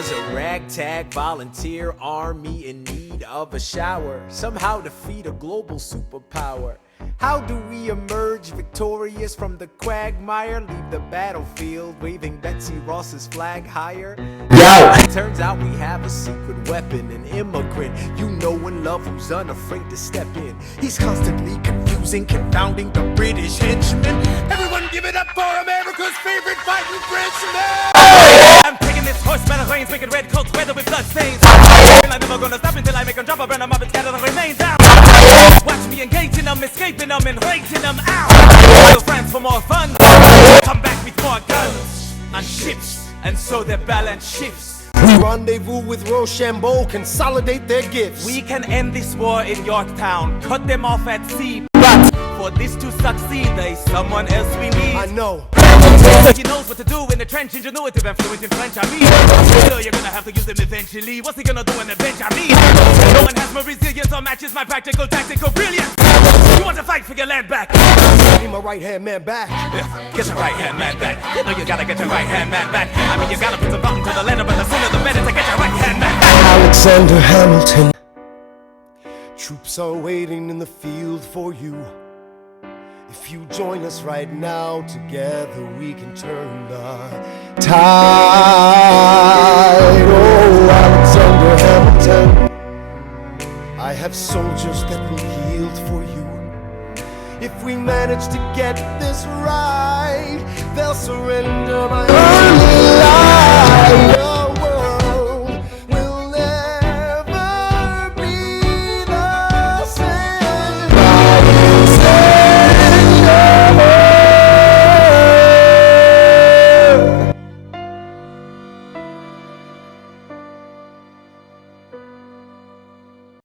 was a ragtag volunteer army in need of a shower, somehow defeat a global superpower. How do we emerge victorious from the quagmire? Leave the battlefield waving Betsy Ross's flag higher? Turns out we have a secret weapon, an immigrant you know and love who's unafraid to step in. He's constantly confusing, confounding the British henchmen. Everyone give it up for America's favorite fighting Frenchman! I'm taking this horse battle reins, making red coats weather with blood stains. I'm never gonna stop until I make them drop, I burn them up and scatter the remains down. Watch me engaging them, escaping them, and rating them out. Royal France for more fun, come back with more guns and ships, and so their balance shifts. We rendezvous with Rochambeau, consolidate their gifts. We can end this war in Yorktown, cut them off at sea. But for this to succeed, there's someone else we need. I know. He knows what to do in the trench, ingenuitive and fluent in French, I mean. So you're gonna have to use him eventually. What's he gonna do in the bench, I mean? No one has more resilience or matches my practical tactical brilliance. You want to fight for your land back? Need my right-hand man back. Yeah, get your right-hand man back. You know you gotta get your right-hand man back. I mean, you gotta put some thought into the letter, but the sooner the better to get your right-hand man back. Alexander Hamilton. Troops are waiting in the field for you. If you join us right now, together we can turn the tide. Oh, Alexander Hamilton, I have soldiers that will yield for you. If we manage to get this right, they'll surrender my army.